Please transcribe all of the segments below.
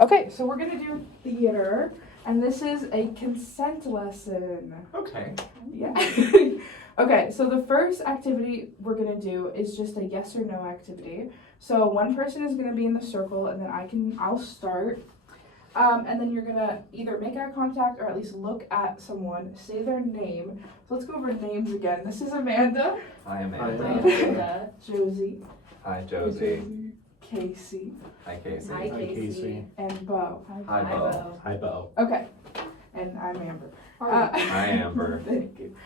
Okay, so we're gonna do theater, and this is a consent lesson. Okay. Yeah. Okay, so the first activity we're gonna do is just a yes or no activity. So one person is gonna be in the circle, and then I'll start. And then you're gonna either make eye contact or at least look at someone, say their name. So let's go over names again. This is Amanda. Hi, Amanda. Hi, Amanda. Josie. Hi, Josie. Casey. Hi, Casey. Hi, Casey. And Bo. Hi, Bo. Hi, Bo. Okay. And I'm Amber. Hi, Amber. Thank you.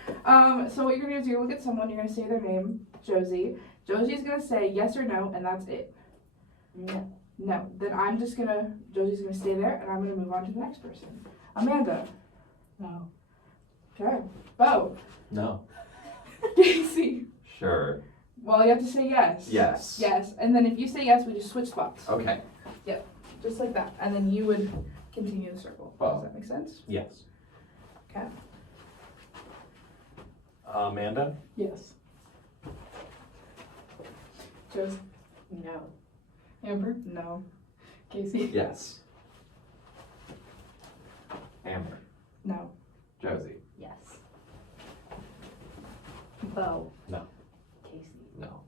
So what you're gonna do is you're gonna look at someone, you're gonna say their name, Josie. Josie's gonna say yes or no, and that's it. No. No. Then Josie's gonna stay there, and I'm gonna move on to the next person. Amanda. No. Okay. Bo. No. Casey. Sure. Well, you have to say yes. Yes. Yes. And then if you say yes, we just switch spots. Okay. Just like that. And then you would continue the circle. Bo. Does that make sense? Yes. Okay. Amanda? Yes. Josie. No. Amber? No. Casey? Yes. Amber. No. Josie. Yes. Bo? No. Casey? No.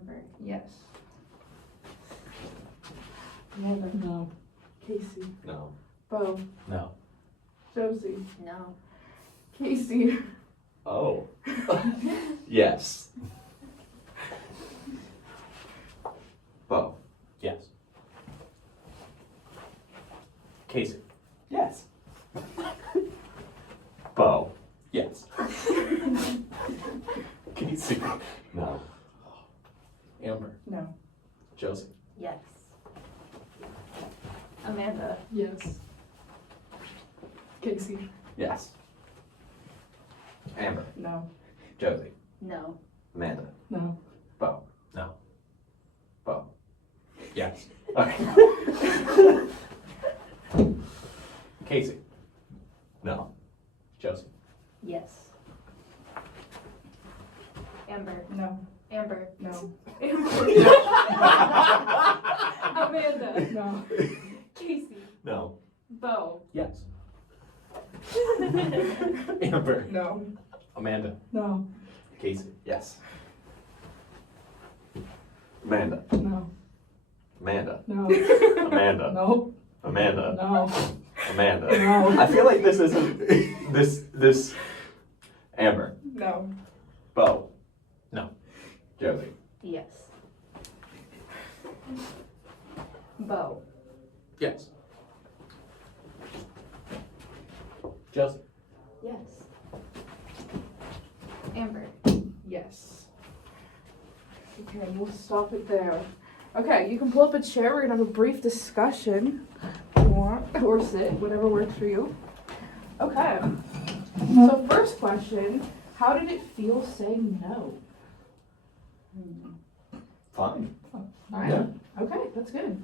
Amber? Yes. Amanda? No. Casey? No. Bo? No. Josie? No. Casey? Oh. Yes. Bo. Yes. Casey? Yes. Bo. Yes. Casey? No. Amber? No. Josie? Yes. Amanda? Yes. Casey? Yes. Amber. No. Josie. No. Amanda. No. Bo. No. Bo. Yes. Okay. Casey? No. Josie? Yes. Amber? No. Amber? No. Amanda? No. Casey? No. Bo? Yes. Amber? No. Amanda? No. Casey? Yes. Amanda. No. Amanda. No. Amanda. No. Amanda. No. Amanda. No. I feel like this isn't this Amber. No. Bo. No. Josie. Yes. Bo? Yes. Josie? Yes. Amber? Yes. Okay, we'll stop it there. Okay, you can pull up a chair. We're gonna have a brief discussion. If you want, or sit, whatever works for you. Okay. So first question, how did it feel saying no? Fine. Fine. Okay, that's good.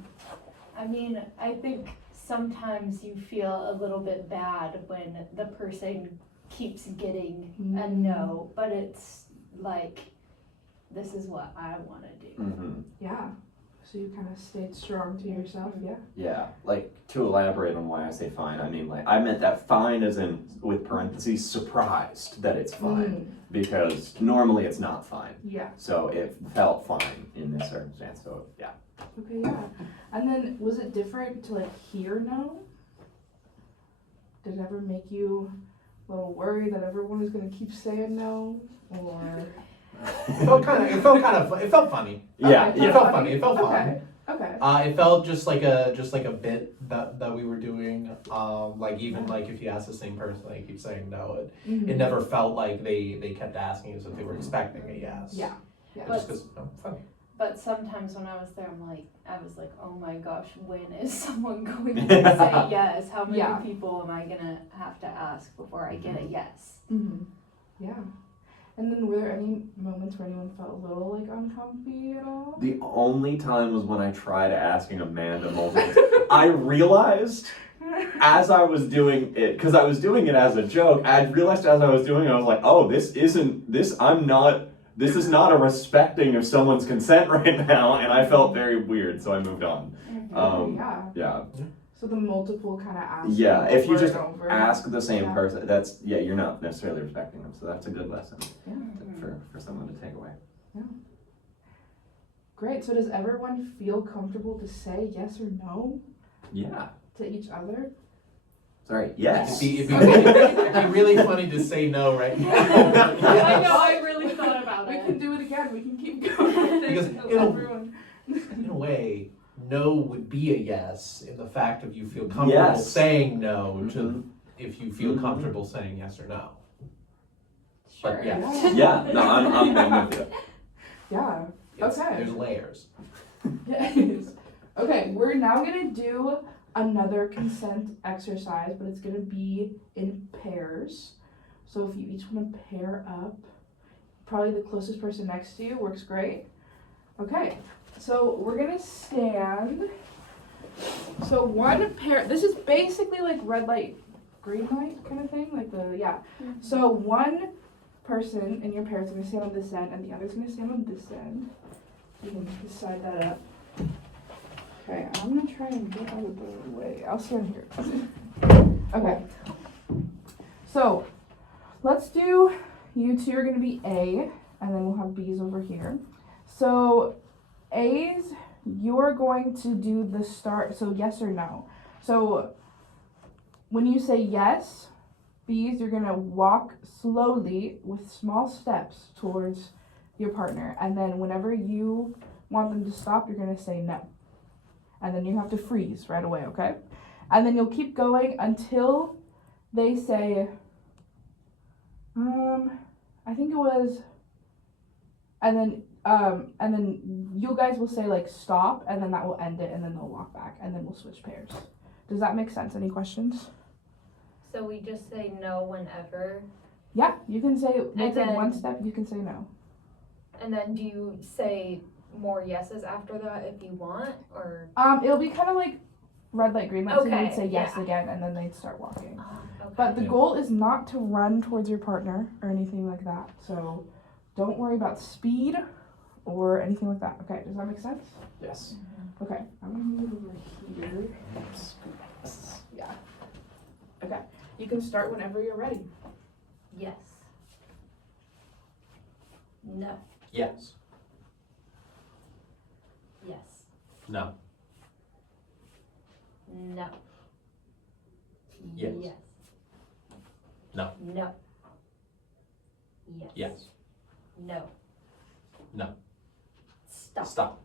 I mean, I think sometimes you feel a little bit bad when the person keeps getting a no, but it's like, this is what I want to do. Mm-hmm. Yeah. So you kind of stayed strong to yourself, yeah? Yeah, like to elaborate on why I say fine, I mean like I meant that fine as in with parentheses surprised that it's fine because normally it's not fine. Yeah. So it felt fine in this circumstance. So yeah. Okay, yeah. And then was it different to like hear no? Did it ever make you a little worried that everyone was gonna keep saying no? Or It felt funny. Yeah, Okay, It felt funny. It felt fun. Okay. It felt just like a bit that we were doing. Like even like if you ask the same person, they keep saying no. It never felt like they kept asking as if they were expecting a yes. Yeah. Yeah. Just because funny. But sometimes when I was there, I was like, oh my gosh, when is someone going to say yes? How many Yeah. people am I gonna have to ask before I get a yes? Mm-hmm. Yeah. And then were there any moments where anyone felt a little like uncomfy at all? The only time was when I tried asking Amanda multiple times. I realized as I was doing it, because I was doing it as a joke, I realized as I was doing it, I was like, oh, this is not a respecting of someone's consent right now, and I felt very weird, so I moved on. Yeah. Yeah. So So the multiple kind of asking. Yeah, if you over just and over. ask the same Yeah. person, you're not necessarily respecting them. So that's a good lesson for someone to take away. Great. So does everyone feel comfortable to say yes or no Yeah. to each other? Sorry. Yes. It'd be really funny to say no right now. I know, I really thought about We it. can do it again. We can keep going. Because Until it'll- everyone. In a way, no would be a yes in the fact of you feel comfortable Yes. saying no to Mhm. if you feel Mhm. comfortable saying yes or no. Sure. But yeah, Yeah. No, I'm with you. Yeah. Okay. There's layers. Yes. Okay, we're now gonna do another consent exercise, but it's gonna be in pairs. So if you each want to pair up, probably the closest person next to you works great. Okay, so we're gonna stand. So one pair, this is basically like red light, green light kind of thing, like So one person in your pair is gonna stand on this end, and the other's gonna stand on this end. You can decide that up. Okay, I'm gonna try and get out of the way. I'll stand here. Okay. So, let's do, you two are gonna be A, and then we'll have B's over here. So, A's, you're going to do the start, so yes or no. So, when you say yes, B's, you're gonna walk slowly with small steps towards your partner, and then whenever you want them to stop, you're gonna say no. And then you have to freeze right away, okay? And then you'll keep going until they say, I think it was, and then you guys will say like stop, and then that will end it, and then they'll walk back, and then we'll switch pairs. Does that make sense? Any questions? So we just say no whenever, Yeah, you can say, we'll And take then- one step, you can say no. and then do you say more yeses after that if you want, or? It'll be kind of like red light, green light, so you would Okay, say yes yeah. again, and then they'd start walking. Okay. But the Yeah. goal is not to run towards your partner or anything like that. So don't worry about speed or anything like that. Okay, does that make sense? Yes. Okay, I'm gonna move it over here. Yeah. Okay, you can start whenever you're ready. Yes. No. Yes. Yes. No. No. Yes. Yes. No. No. Yes. Yes. No. No. Stop. Stop.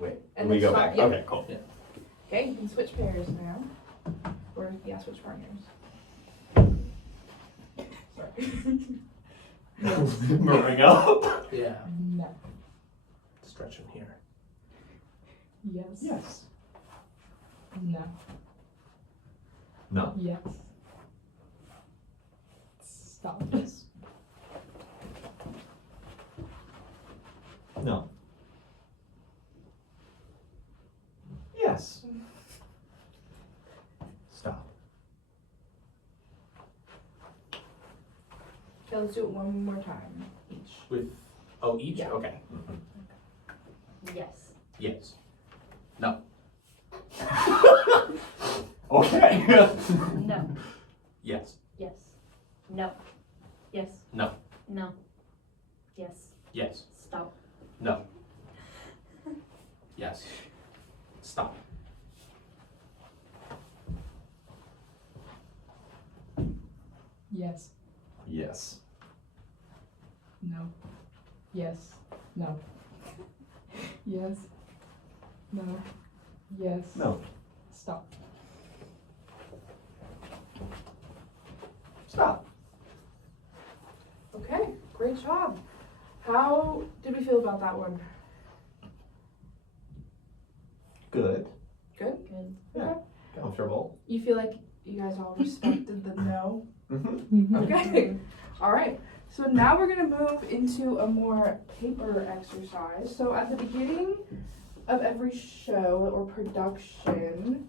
Wait. And we then go stop, back. yeah. Okay. Cool. Okay, you can switch pairs now. Or, yeah, switch partners. Sorry. Moving up. Yeah. No. Stretching here. Yes. Yes. No. No. Yes. Stop. Yes. No. Yes. Stop. Okay, let's do it one more time each. With each? Yeah. Okay. Yes. Yes. Okay. No. Yes. Yes. No. Yes. No. No. Yes. Yes. Stop. No. Yes. Stop. Yes. Yes. No. Yes. No. Yes. No. Yes. No. Stop. Stop. Okay, great job. How did we feel about that one? Good. Good? Good. Okay. Comfortable. You feel like you guys all respected the no? Mm-hmm. Okay. All right. So now we're going to move into a more paper exercise. So at the beginning of every show or production,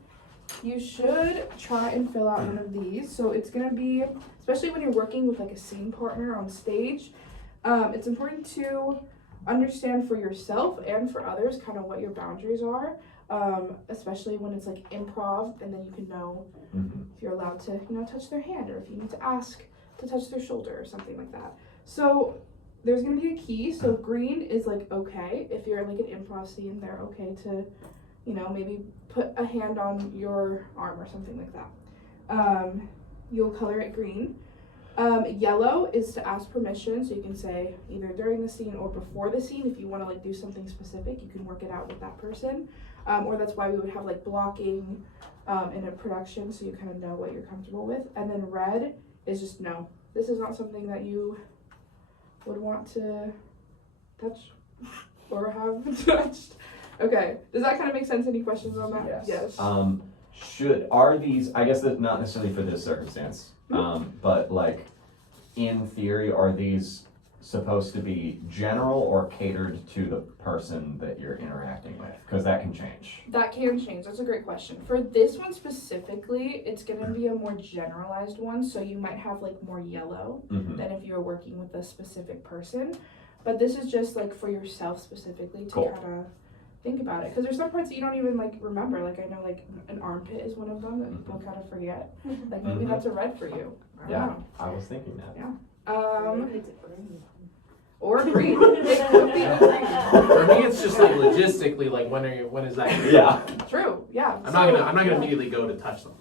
you should try and fill out one of these. So it's going to be, especially when you're working with like a scene partner on stage, it's important to understand for yourself and for others kind of what your boundaries are, especially when it's like improv, and then you can know if you're allowed to, touch their hand, or if you need to ask to touch their shoulder or something like that. So there's gonna be a key. So green is like okay. If you're in like an improv scene, they're okay to, maybe put a hand on your arm or something like that. You'll color it green. Yellow is to ask permission, so you can say either during the scene or before the scene if you want to like do something specific, you can work it out with that person. Or that's why we would have like blocking in a production, so you kind of know what you're comfortable with. And then red is just no. This is not something that you would want to touch or have touched. Okay, does that kind of make sense? Any questions on that? Yes. Are these, I guess that not necessarily for this circumstance, but like in theory, are these supposed to be general or catered to the person that you're interacting with? Because that can change. That can change. That's a great question. For this one specifically, it's going to be a more generalized one, so you might have like more yellow than if you were working with a specific person. But this is just like for yourself specifically to kind of think about it, because there's some parts that you don't even like remember. Like I know like an armpit is one of them that people kind of forget. Like maybe that's a red for you. I don't know. I was thinking that. Or green. It could be. For me, it's just like logistically, like when is that? Yeah. True. Yeah. I'm not gonna immediately go to touch them.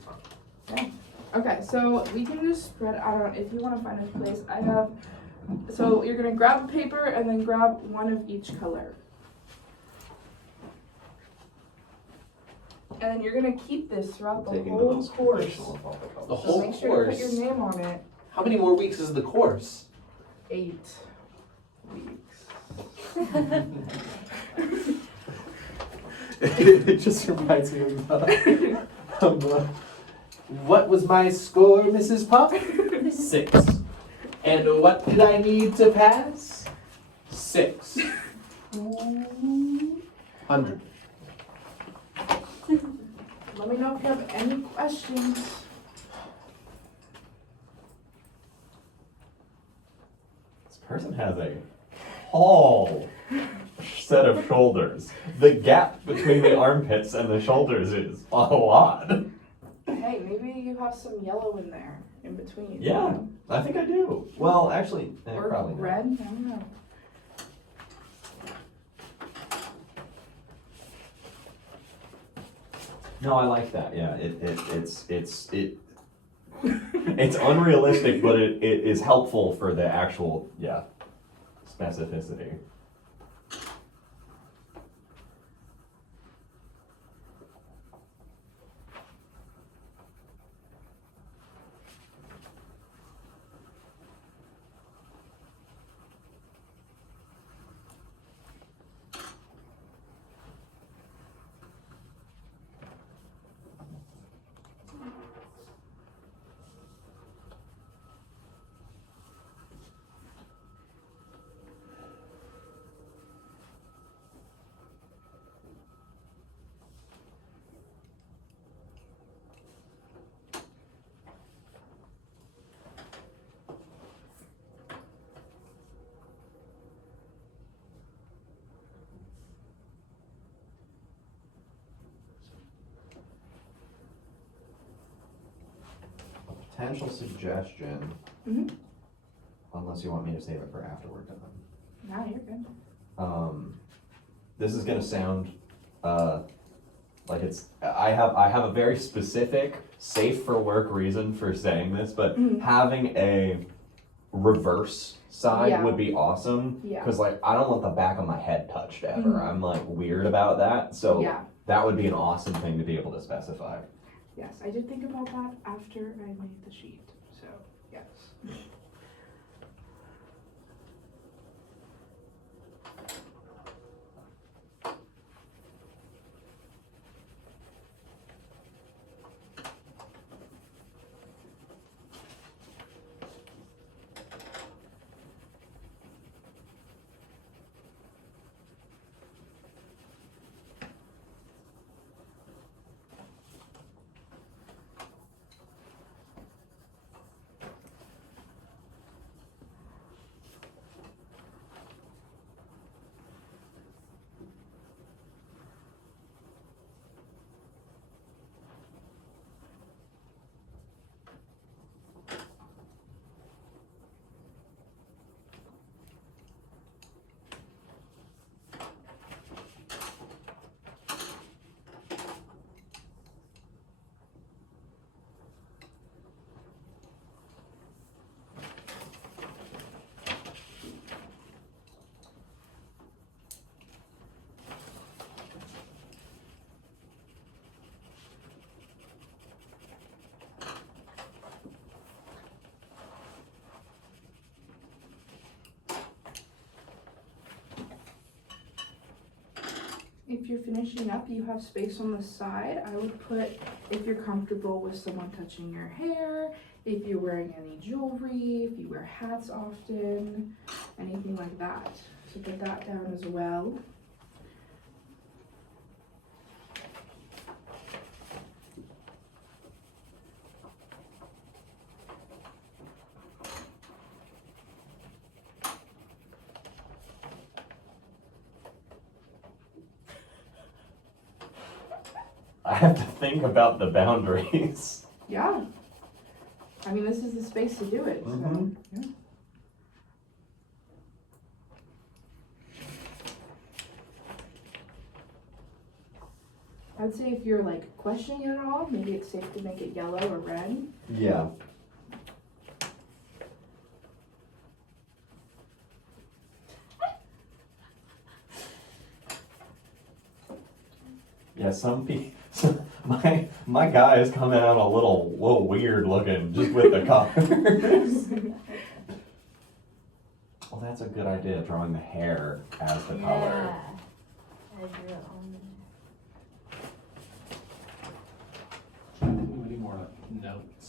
Okay, so we can just spread out. If you want to find a place, I have. So you're gonna grab a paper and then grab one of each color. And then you're gonna keep this throughout the whole course. The So whole make sure course. to put your name on it. How many more weeks is the course? 8 weeks. It just reminds me of what was my score, Mrs. Pop? 6. And what did I need to pass? 6. 100. Let me know if you have any questions. This person has a tall set of shoulders. The gap between the armpits and the shoulders is a lot. Hey, maybe you have some yellow in there, in between. Yeah, I think I do. Well, actually, Or probably not. red, I don't know. No, I like that. Yeah, it's unrealistic, but it is helpful for the actual specificity. Potential suggestion, unless you want me to save it for after we're done. No, you're good. This is gonna sound like it's I have a very specific safe for work reason for saying this, but having a reverse side would be awesome. Yeah. Cause like I don't want the back of my head touched ever. I'm like weird about that. So that would be an awesome thing to be able to specify. Yes, I did think about that after I made the sheet, so yes. if you're finishing up, you have space on the side. I would put if you're comfortable with someone touching your hair, if you're wearing any jewelry, if you wear hats often, anything like that. So put that down as well. I have to think about the boundaries. Yeah. I mean, this is the space to do it. So, Mhm. yeah. I'd say if you're like questioning it at all, maybe it's safe to make it yellow or red. Yeah. Yeah, some people, my guy is coming out a little weird looking just with the colors. Well, that's a good idea, drawing the hair as the color. As your own. I think we need more notes.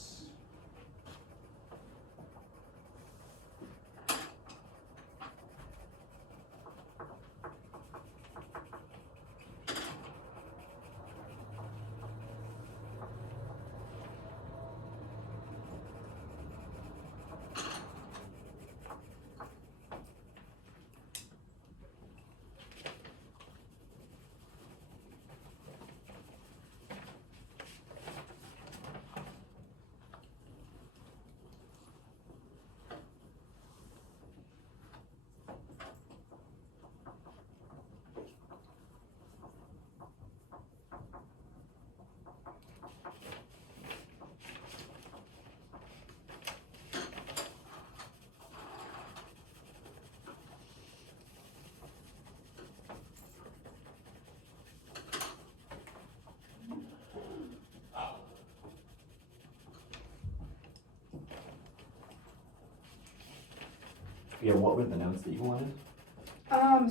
Yeah, what were the notes that you wanted?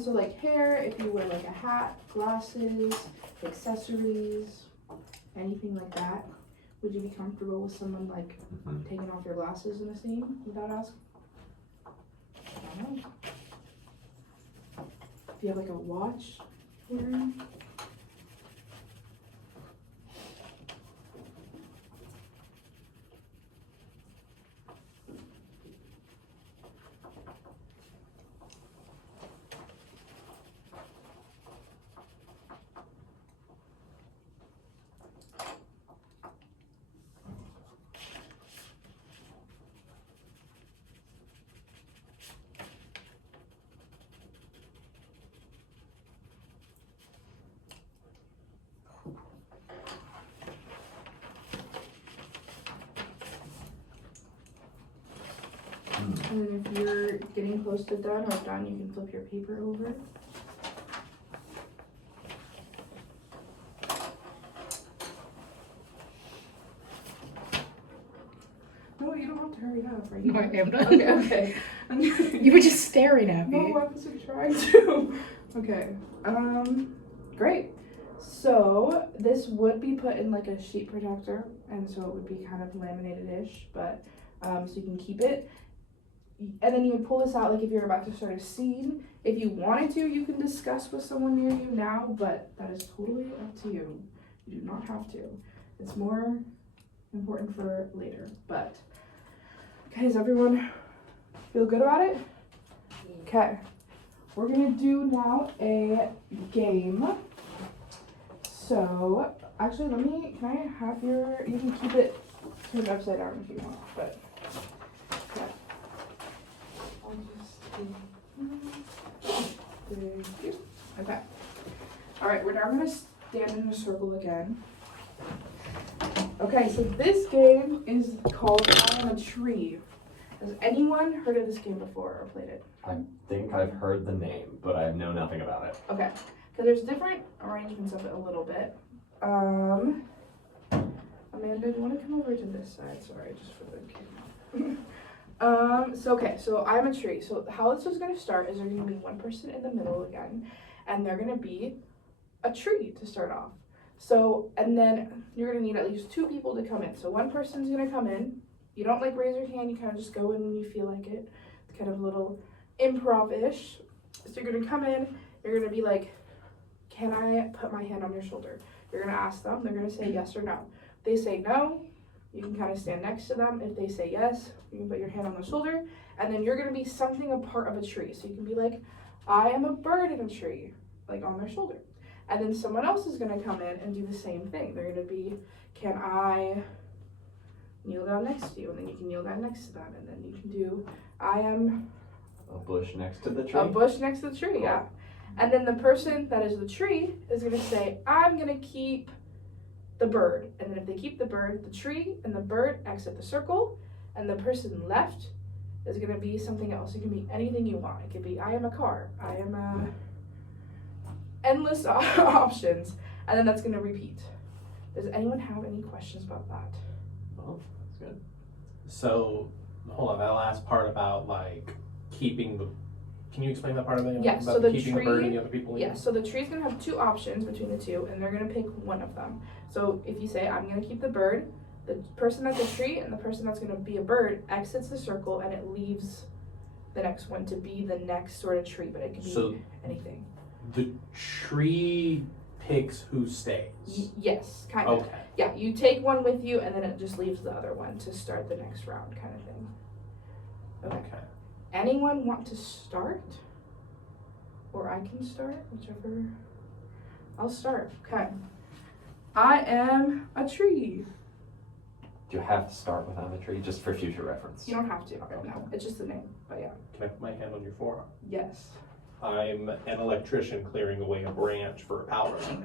So like hair, if you wear like a hat, glasses, accessories, anything like that. Would you be comfortable with someone like Mhm. taking off your glasses in the scene without asking? I don't know. If you have like a watch wearing. Mm. And then if you're getting close to done or done, you can flip your paper over. No, you don't have to hurry up, right? No, I am not. Okay, okay. You were just staring at No, me. I wasn't trying to. Okay, great. So this would be put in like a sheet protector, and so it would be kind of laminated-ish, but so you can keep it. And then you would pull this out like if you're about to start a scene. If you wanted to, you can discuss with someone near you now, but that is totally up to you. You do not have to. It's more important for later. But okay, does everyone feel good about it? Okay. We're gonna do now a game. So actually can I have you can keep it turned upside down if you want, but yeah. I'll just thank you. Okay. Alright, we're now gonna stand in a circle again. Okay, so this game is called I Am a Tree. Has anyone heard of this game before or played it? I think I've heard the name, but I know nothing about it. Okay, because there's different arrangements of it a little bit. Amanda, do you want to come over to this side? Sorry, just for the camera. So I'm a tree. So how this is going to start is there's going to be one person in the middle again, and they're going to be a tree to start off. So, and then you're gonna need at least 2 people to come in. So one person's gonna come in. You don't like raise your hand, you kind of just go in when you feel like it. It's kind of a little improv-ish. So you're gonna come in, you're gonna be like, can I put my hand on your shoulder? You're gonna ask them, they're gonna say yes or no. If they say no, you can kind of stand next to them. If they say yes, you can put your hand on the shoulder, and then you're gonna be something a part of a tree. So you can be like, I am a bird in a tree, like on their shoulder. And then someone else is gonna come in and do the same thing. They're gonna be, can I kneel down next to you? And then you can kneel down next to them. And then you can do, I am A bush next to the tree. a bush next to the tree, yeah. And then the person that is the tree is gonna say, I'm gonna keep the bird. And then if they keep the bird, the tree and the bird exit the circle. And the person left is gonna be something else. It can be anything you want. It could be, I am a car. I am a endless options. And then that's gonna repeat. Does anyone have any questions about that? Oh, that's good. So, hold on, that last part about like keeping the, can you explain that part of it? Yes, About so the keeping the bird tree- and the other people in? Yeah, so the tree's gonna have 2 options between the 2, and they're gonna pick one of them. So if you say, I'm gonna keep the bird, the person that's a tree and the person that's gonna be a bird exits the circle, and it leaves the next one to be the next sort of tree, but it can be So anything. the tree picks who stays. Yes, kind of. Okay. Yeah, you take one with you, and then it just leaves the other one to start the next round, kind of thing. Okay. Anyone want to start? Or I can start, whichever. I'll start. Okay. I am a tree. Do you have to start with I'm a tree, just for future reference? You don't have to. No, it's just the name. But yeah. Can I put my hand on your forearm? Yes. I'm an electrician clearing away a branch for a power line.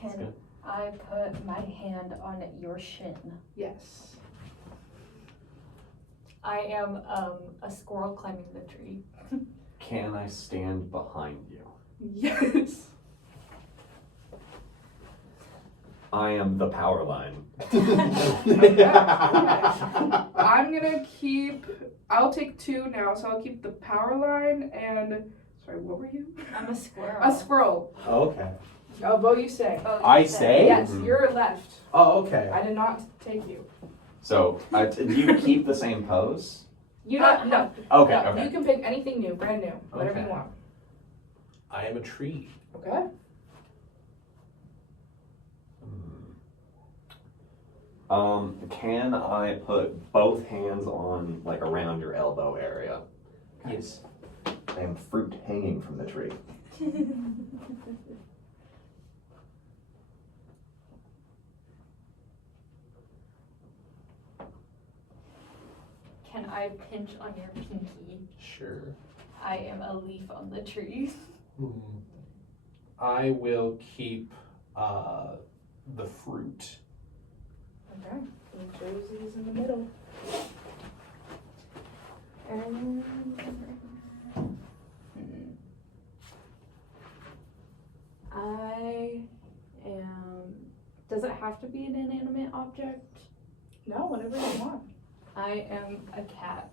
Can I put my hand on your shin? Yes. I am a squirrel climbing the tree. Can I stand behind you? Yes. I am the power line. I'm gonna keep. I'll take 2 now, so I'll keep the power line and. Sorry, what were you? I'm a squirrel. A squirrel. Okay. Oh, Bo, you say. Oh, I you said- stay? Yes, Mhm. you're left. Oh, okay. I did not take you. So, do you keep the same pose? You don't. No. Okay, No, okay. You can pick anything new, brand new, whatever Okay. you want. I am a tree. Okay. Can I put both hands on, like, around your elbow area? Yes. I am fruit hanging from the tree. Can I pinch on your pinky? Sure. I am a leaf on the tree. I will keep the fruit. Okay. New Jersey's in the middle. Hmm. I am. Does it have to be an inanimate object? No, whatever you want. I am a cat.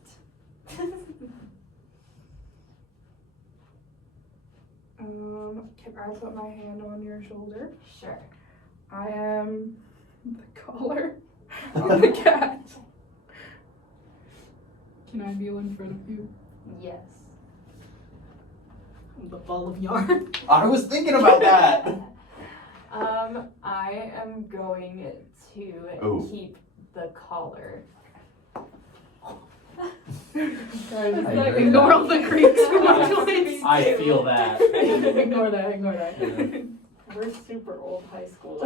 Can I put my hand on your shoulder? Sure. I am the collar on the cat. Can I be in front of you? Yes. The ball of yarn. I was thinking about that. I am going to Ooh. keep the collar. Ignore all the creaks from my joints. I feel that. Ignore that. Yeah. We're super old high school.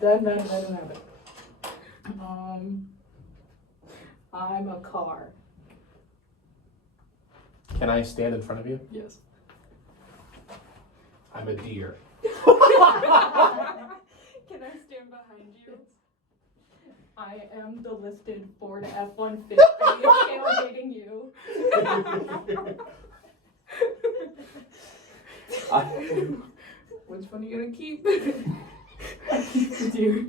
Done. I'm a car. Can I stand in front of you? Yes. I'm a deer. Can I stand behind you? I am the listed Ford F-150 tailgating you. Which one are you gonna keep? Dear.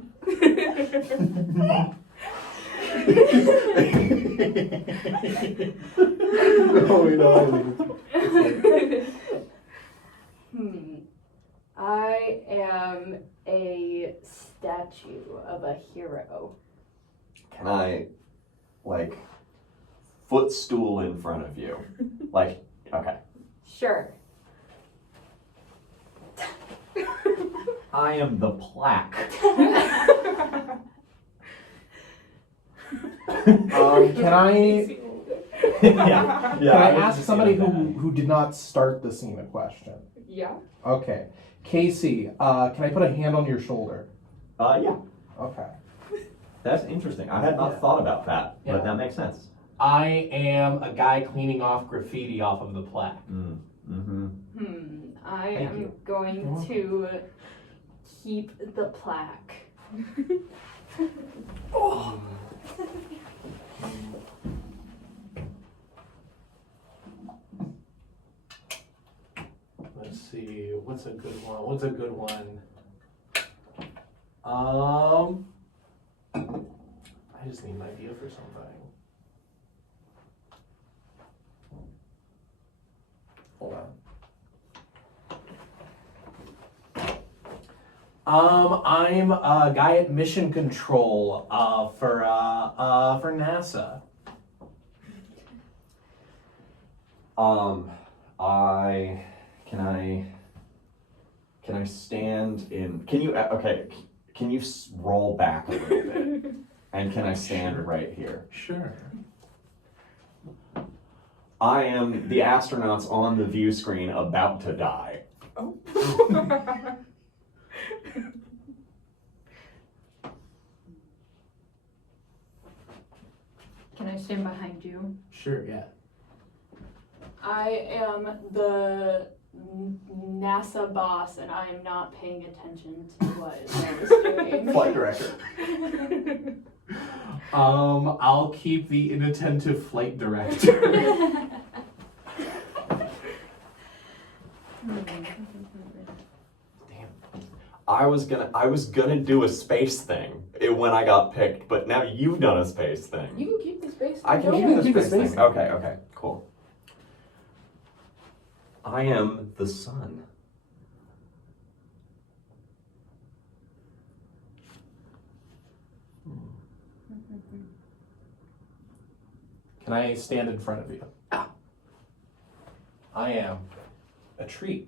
Oh, no. I am a statue of a hero. Can I, like, footstool in front of you? Like, okay. Sure. I am the plaque. Can I yeah. can I ask somebody who did not start the scene a question? Yeah. Okay. Casey, can I put a hand on your shoulder? Yeah. Okay. That's interesting. I had not thought about that, Yeah. but that makes sense. I am a guy cleaning off graffiti off of the plaque. Mm-hmm. I Thank am you. going to keep the plaque. Let's see, what's a good one? What's a good one? I just need an idea for something. Hold on. I'm a guy at mission control for NASA. Can I stand in? Can you? Okay. Can you roll back a little bit? And can I stand right here? Sure. I am the astronauts on the view screen about to die. Oh. Can I stand behind you? Sure, yeah. I am the NASA boss, and I am not paying attention to what I was doing. Flight director. I'll keep the inattentive flight director. I was gonna do a space thing when I got picked, but now you've done a space thing. You can keep the space. I can Go. keep the space thing. Okay, cool. I am the sun. Can I stand in front of you? I am a tree.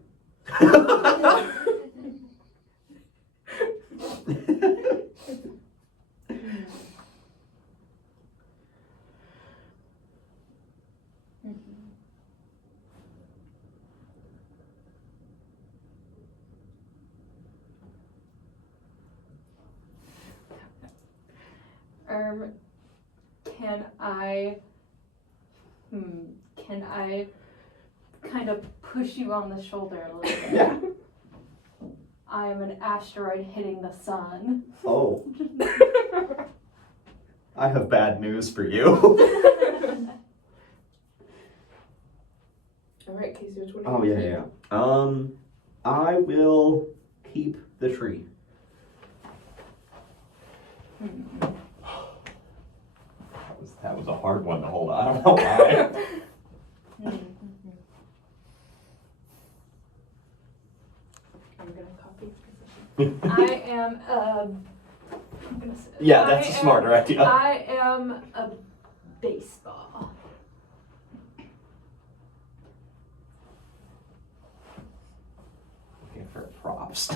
Can I kind of push you on the shoulder a little bit? Yeah. I am an asteroid hitting the sun. Oh. I have bad news for you. All right, Casey, which one? Oh are you yeah, keep? yeah. I will keep the tree. That was a hard one to hold. I don't know why. I'm gonna copy. I am I'm gonna say, Yeah, that's a smarter idea. I am a baseball. Looking for props.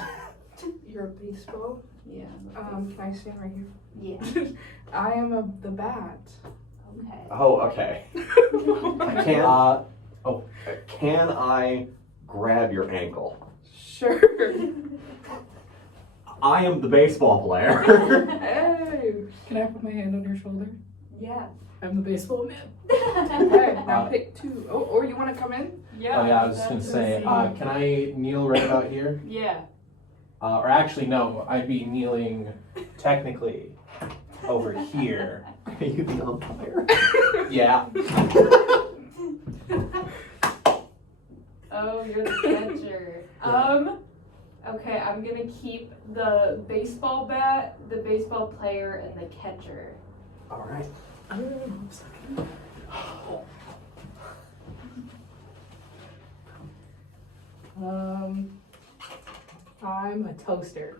You're a baseball. Yeah. Can I stand right here? Yeah. I am the bat. Okay. Oh, okay. Can I grab your ankle? Sure. I am the baseball player. Hey. Can I put my hand on your shoulder? Yeah. I'm the baseball man. Okay, now pick two. Oh, or you want to come in? Yeah. Oh yeah, I was just gonna say, can I kneel right about here? Yeah. Or actually, no, I'd be kneeling technically over here. Are you the umpire? Yeah. Oh, you're the catcher. Okay, I'm gonna keep the baseball bat, the baseball player, and the catcher. All right. I'm a toaster.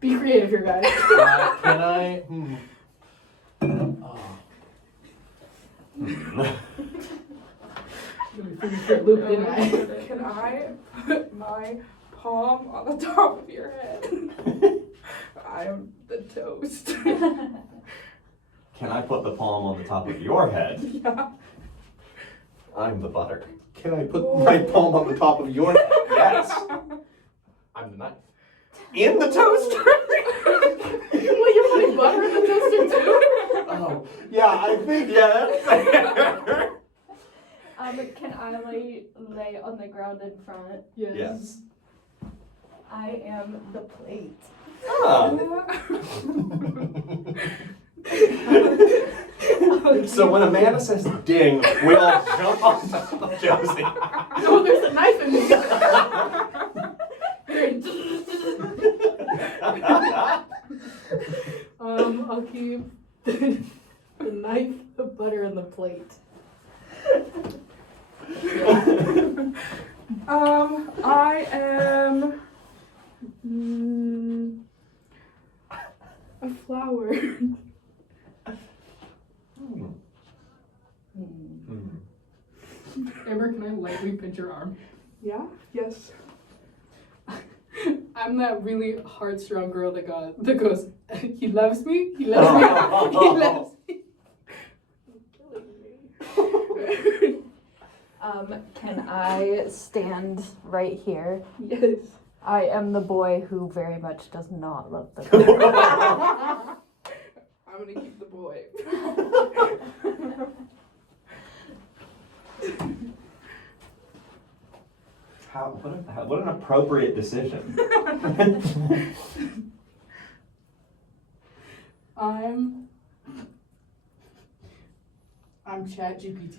Be creative here, guys. Can I? Oh. Loop, didn't I? Can I put my palm on the top of your head? I'm the toast. Can I put the palm on the top of your head? Yeah. I'm the butter. Can I put my palm on the top of your head? Yes. I'm the knife. In the toaster? Wait, you're putting butter in the toaster too? Oh, yeah, I think. Yeah, that's fair. Can I lay on the ground in front? Yes. I am the plate. Ah. So when Amanda says ding, we all jump on top of Josie. Oh, there's a knife in me. I'll keep the knife, the butter, and the plate. I am a flower. Amber, can I lightly pinch your arm? Yeah? Yes. I'm that really heartstrong girl that goes, he loves me, he loves me, he loves me. Can I stand right here? Yes. I am the boy who very much does not love the I'm gonna keep the boy. What an appropriate decision. I'm ChatGPT.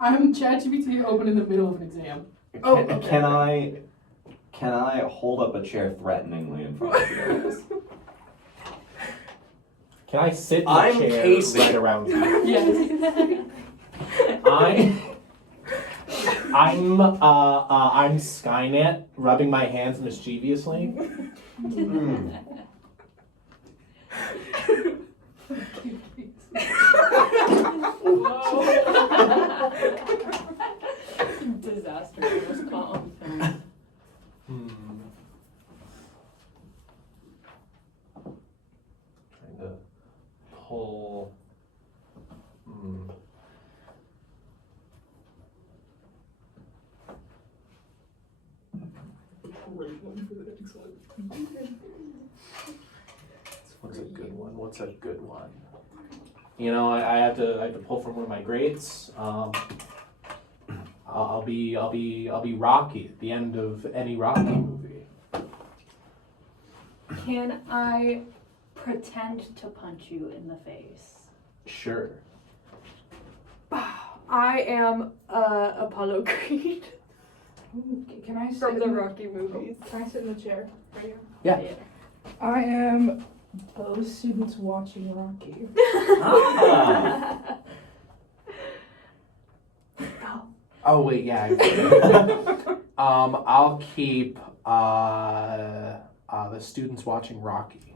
I'm ChatGPT open in the middle of an exam. Oh, Can, okay. can I hold up a chair threateningly in front of you? Can I sit in the I'm chair Casey. right around you? Yes. I'm Skynet, rubbing my hands mischievously. disaster response. Trying to pull. Great one for the next one. What's a good one? What's a good one? You know, I have to pull from one of my greats. I'll be Rocky at the end of any Rocky movie. Can I pretend to punch you in the face? Sure. I am Apollo Creed Ooh, can I sit from the in Rocky movies. Can I sit in the chair right here? Yeah. I am those students watching Rocky. Ah. Oh wait, yeah. I'll keep the students watching Rocky.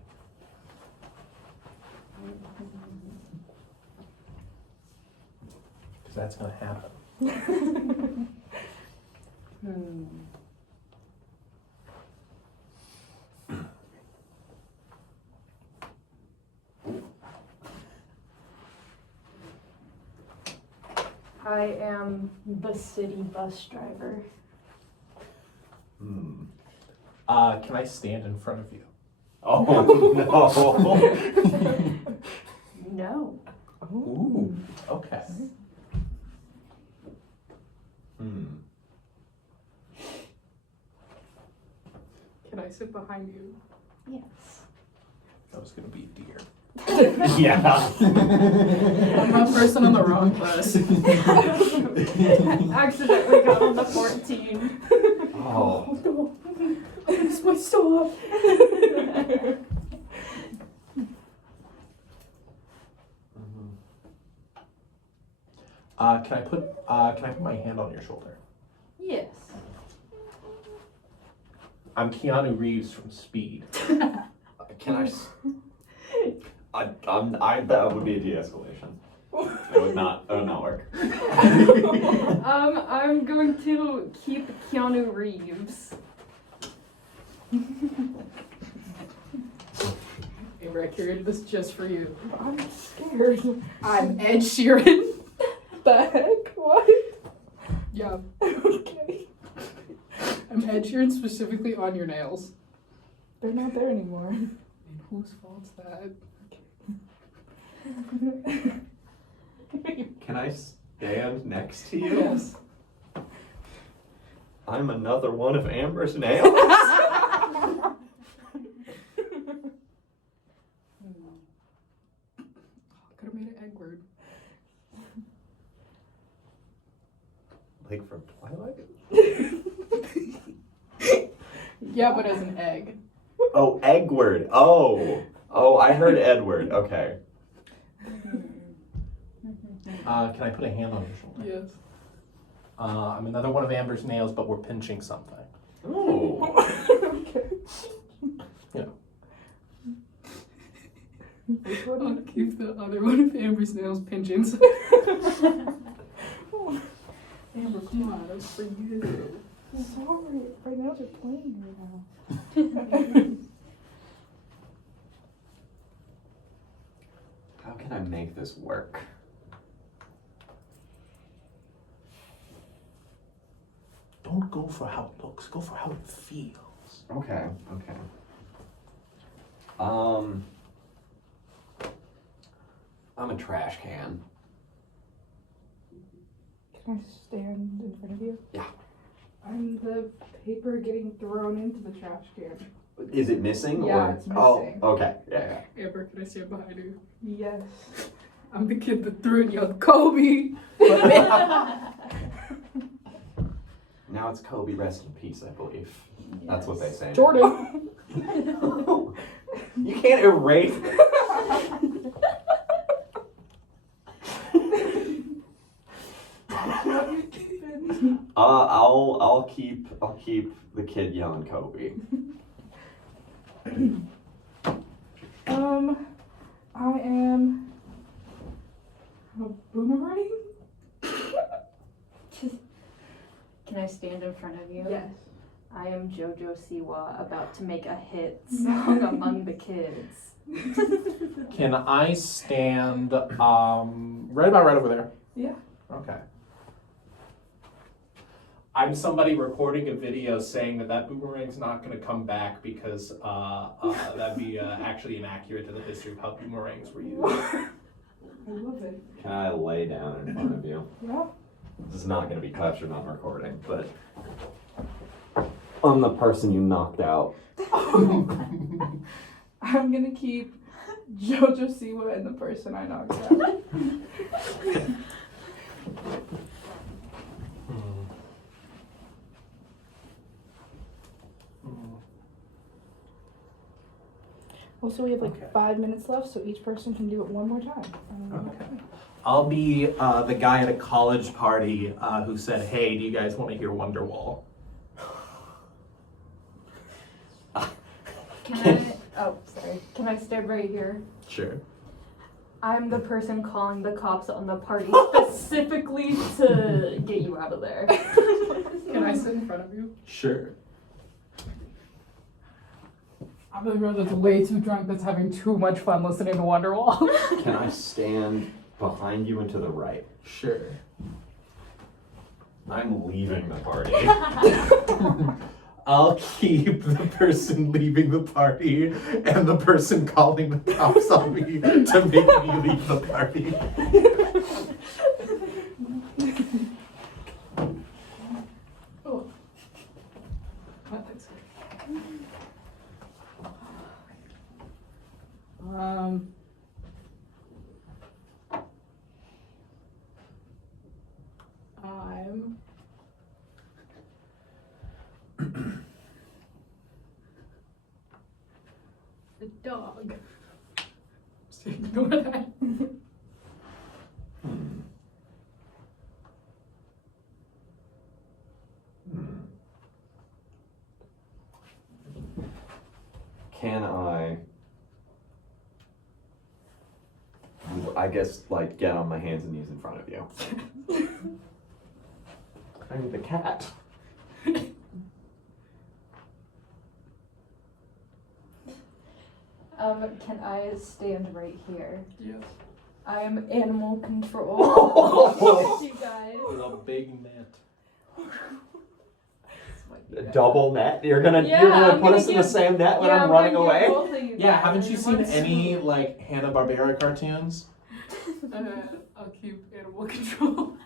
Because that's gonna happen. I am the city bus driver. Can I stand in front of you? Oh no. No. Ooh. Okay. Can I sit behind you? Yes. That was gonna be a deer. Yeah. I'm that person on the wrong bus. Accidentally got on the 14. Oh. No. This might stop. Can I put my hand on your shoulder? Yes. I'm Keanu Reeves from Speed. Can I? That would be a de-escalation. It would not work. I'm going to keep Keanu Reeves. Amber, I carried this just for you. I'm scared. I'm Ed Sheeran. The heck? What? Yeah, Okay. I'm Ed Sheeran specifically on your nails. They're not there anymore. And whose fault's that? Can I stand next to you? Yes. I'm another one of Amber's nails. Could have made an egg word. Like from Twilight? Yeah, but as an egg. Oh, Eggward. Oh, I heard Edward. Okay. Can I put a hand on your shoulder? Yes. I'm another one of Amber's nails, but we're pinching something. Oh. Okay. Yeah. Which one? I'll keep the other one of Amber's nails pinchings. Amber, come on, that's for you. Sorry, my nails are playing right now. How can I make this work? Don't go for how it looks. Go for how it feels. Okay. I'm a trash can. Can I stand in front of you? Yeah. I'm the paper getting thrown into the trash can. Is it missing? Yeah, or? it's Oh, missing. okay. Yeah. Amber, can I stand behind you? Yes. I'm the kid that threw and yelled, Kobe! Now it's Kobe, rest in peace, I believe. That's what they say. Jordan! You can't erase. I'll keep the kid yelling Kobe. I am a boomerang? Can I stand in front of you? Yes. I am Jojo Siwa, about to make a hit song among the kids. Can I stand right over there? Yeah. Okay. I'm somebody recording a video saying that boomerang's not going to come back because that'd be actually inaccurate to the history of how boomerangs were used. I love it. Can I lay down in front of you? Yeah. This is not going to be captured on recording, but I'm the person you knocked out. I'm gonna keep Jojo Siwa and the person I knocked out. Also, we have like Okay. 5 minutes left, so each person can do it one more time. Okay. I'll be the guy at a college party who said, "Hey, do you guys want to hear Wonderwall?" Can I stand right here? Sure. I'm the person calling the cops on the party specifically to get you out of there. Can I sit in front of you? Sure. I'm the girl that's way too drunk that's having too much fun listening to Wonderwall. Can I stand behind you and to the right? Sure. I'm leaving the party. I'll keep the person leaving the party and the person calling the cops on me to make me leave the party. Oh. That's I'm a dog. So ignore that. Can I guess, like, get on my hands and knees in front of you? I'm the cat. Can I stand right here? Yes. I am animal control. You guys. A big net. Double net? You're gonna Yeah, put I'm gonna us in the give- same net when Yeah, I'm running gonna give away? both of you Yeah, guys haven't you seen one any swoop. like Hanna-Barbera cartoons? I'll keep animal control.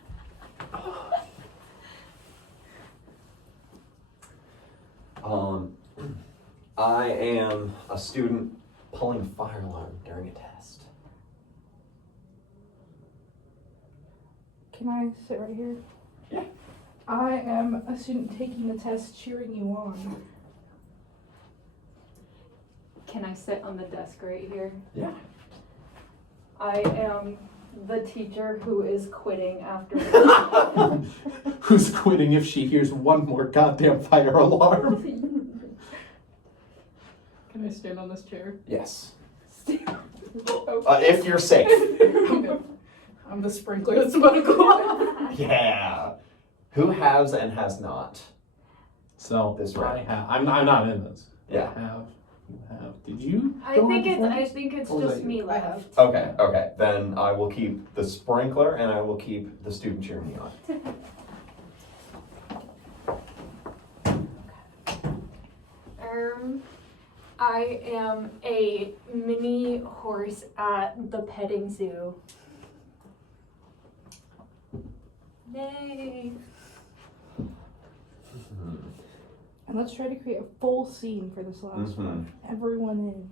I am a student pulling a fire alarm during a test. Can I sit right here? Yeah. I am a student taking the test, cheering you on. Can I sit on the desk right here? Yeah. I am the teacher who is quitting after. Who's quitting if she hears one more goddamn fire alarm? Can I stand on this chair? Yes. Okay. If you're safe. I'm the sprinkler that's about to go off. Yeah. Who has and has not? So This I round. have. I'm not in this. Yeah. I have. You have. Did you? I go think on it's before? I think it's Or was just that me you? left. Okay. Then I will keep the sprinkler and I will keep the student cheering me on. I am a mini horse at the petting zoo. Yay! And let's try to create a full scene for this last one. Everyone in.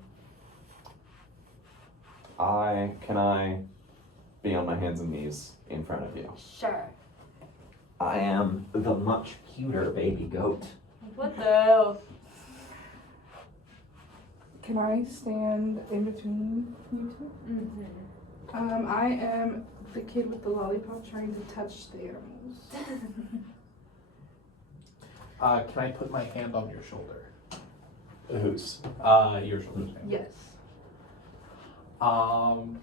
Can I be on my hands and knees in front of you? Sure. I am the much cuter baby goat. What the hell? Can I stand in between you two? Mm-hmm. I am the kid with the lollipop trying to touch the animals. Can I put my hand on your shoulder? Who's? Your shoulder. Sam. Yes. I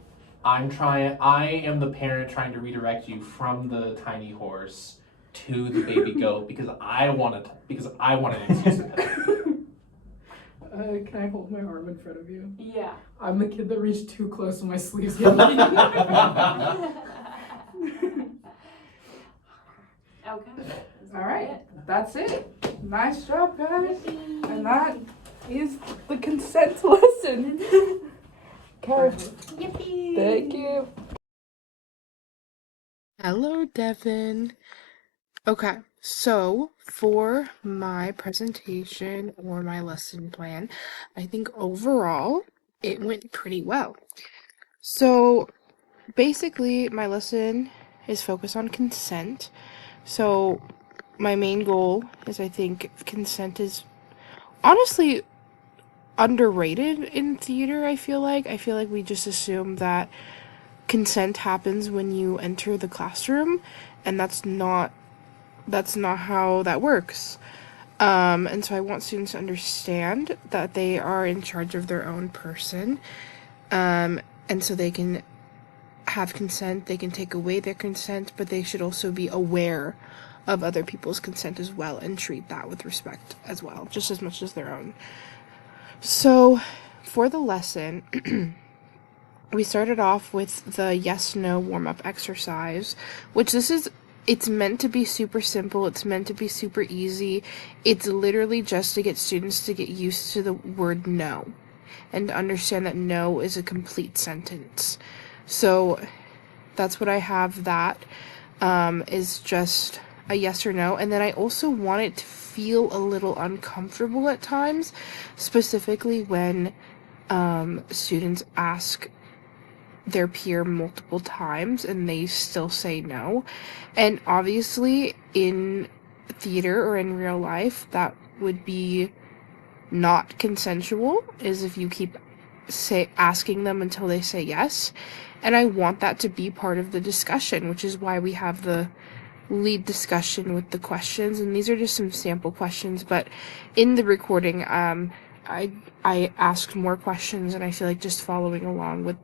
am the parent trying to redirect you from the tiny horse to the baby goat because I want an excuse to pet. Can I hold my arm in front of you? Yeah. I'm the kid that reached too close to my sleeves. Okay. All right. That's it. Nice job, guys. And that is the consent lesson. Okay. Yippee! Thank you. Hello, Devin. Okay, so for my presentation or my lesson plan, I think overall it went pretty well. So basically, my lesson is focused on consent. So my main goal is I think consent is honestly underrated in theater. I feel like we just assume that consent happens when you enter the classroom, and that's not how that works. And so I want students to understand that they are in charge of their own person, and so they can have consent, they can take away their consent, but they should also be aware of other people's consent as well and treat that with respect as well, just as much as their own. So for the lesson, we started off with the yes/no warm-up exercise, which it's meant to be super simple, it's meant to be super easy. It's literally just to get students to get used to the word no and to understand that no is a complete sentence. So that's what I have. That is just a yes or no. And then I also want it to feel a little uncomfortable at times, specifically when students ask their peer multiple times and they still say no. And obviously in theater or in real life that would be not consensual, is if you keep asking them until they say yes. And I want that to be part of the discussion, which is why we have the lead discussion with the questions. And these are just some sample questions, but in the recording I asked more questions, and I feel like just following along with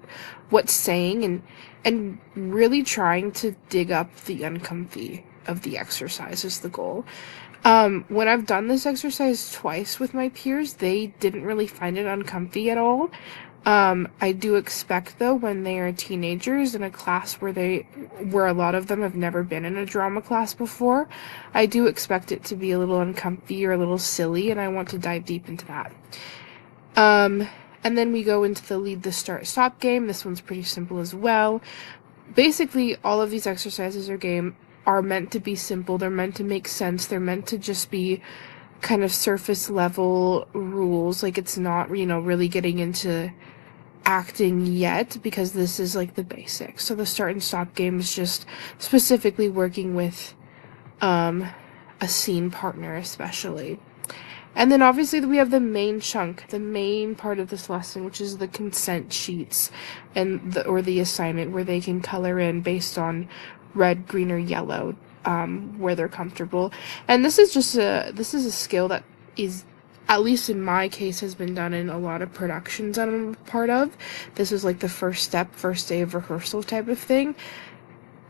what's saying and really trying to dig up the uncomfy of the exercise is the goal. When I've done this exercise twice with my peers, they didn't really find it uncomfy at all. I do expect though, when they are teenagers in a class where a lot of them have never been in a drama class before, I do expect it to be a little uncomfy or a little silly, and I want to dive deep into that. And then we go into the lead, the start, stop game. This one's pretty simple as well. Basically, all of these exercises are meant to be simple. They're meant to make sense. They're meant to just be kind of surface level rules. Like, it's not, really getting into acting yet, because this is like the basics. So the start and stop game is just specifically working with a scene partner especially. And then obviously we have the main chunk, the main part of this lesson, which is the consent sheets and the assignment, where they can color in based on red, green, or yellow, where they're comfortable. And this is a skill that is, at least in my case, has been done in a lot of productions that I'm a part of. This is like the first day of rehearsal type of thing.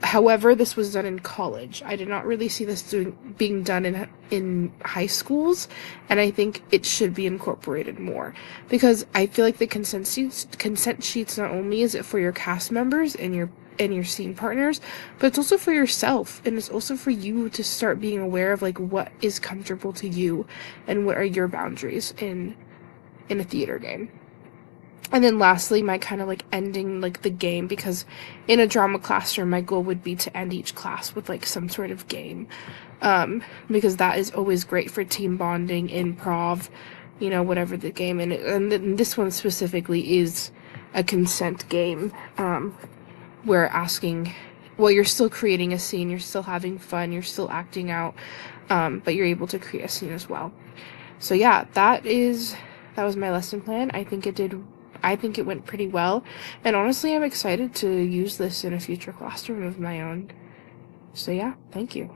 However, this was done in college. I did not really see this being done in high schools, and I think it should be incorporated more, because I feel like the consent sheets, not only is it for your cast members and your scene partners, but it's also for yourself, and it's also for you to start being aware of like what is comfortable to you and what are your boundaries in a theater game. And then lastly, my kind of like ending like the game, because in a drama classroom, my goal would be to end each class with like some sort of game, because that is always great for team bonding, improv, whatever the game. And then this one specifically is a consent game, where you're still creating a scene, you're still having fun, you're still acting out, but you're able to create a scene as well. So yeah, that was my lesson plan. I think it went pretty well, and honestly, I'm excited to use this in a future classroom of my own. So yeah, thank you.